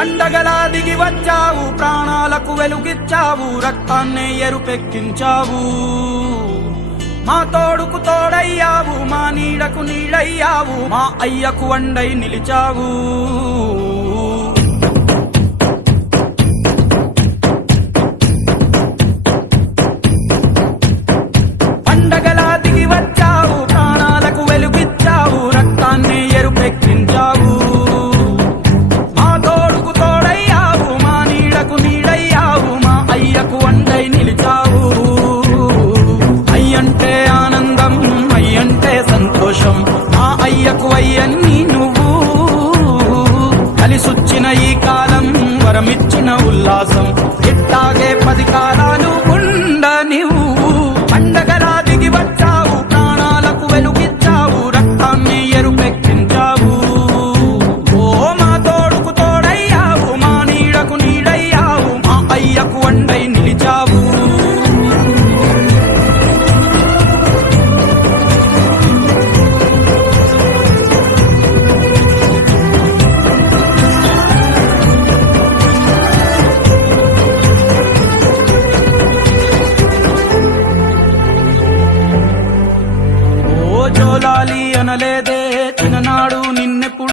పండగలా దిగి వచ్చావు, ప్రాణాలకు వెలుగిచ్చావు, రక్తాన్నే ఎరుపెక్కించావు. మా తోడుకు తోడయ్యావు, మా నీడకు నీడయ్యావు, మా అయ్యకు వండై నిలిచావు. పండగలా దిగి వచ్చావు, ప్రాణాలకు వెలుగిచ్చావు, రక్తాన్నే ఎరుపెక్కించావు. మా తోడుకు తోడయ్యావు, మా నీడకు నీడయ్యావు, మా అయ్యకు వండై నిలిచావు. అయ్యంటే ఆనందం, అయ్యంటే సంతోషం, మా అయ్యకు అయ్యన్ని నువ్వు. కలిసొచ్చిన ఈ కాలం వరమిచ్చిన ఉల్లాసం, ఇట్టాగే 10 కాలాలు ఉండనివ్వు. పండగలా దిగి వచ్చావు, ప్రాణాలకు వెలుగిచ్చావు, రక్తాన్ని ఎరుపెక్కించావు. ఓ మా తోడుకు తోడయ్యావు, మా నీడకు నీడయ్యావు, మా అయ్యకు వండై నిలిచావు. జోలాలి అనలేదే చిన్ననాడు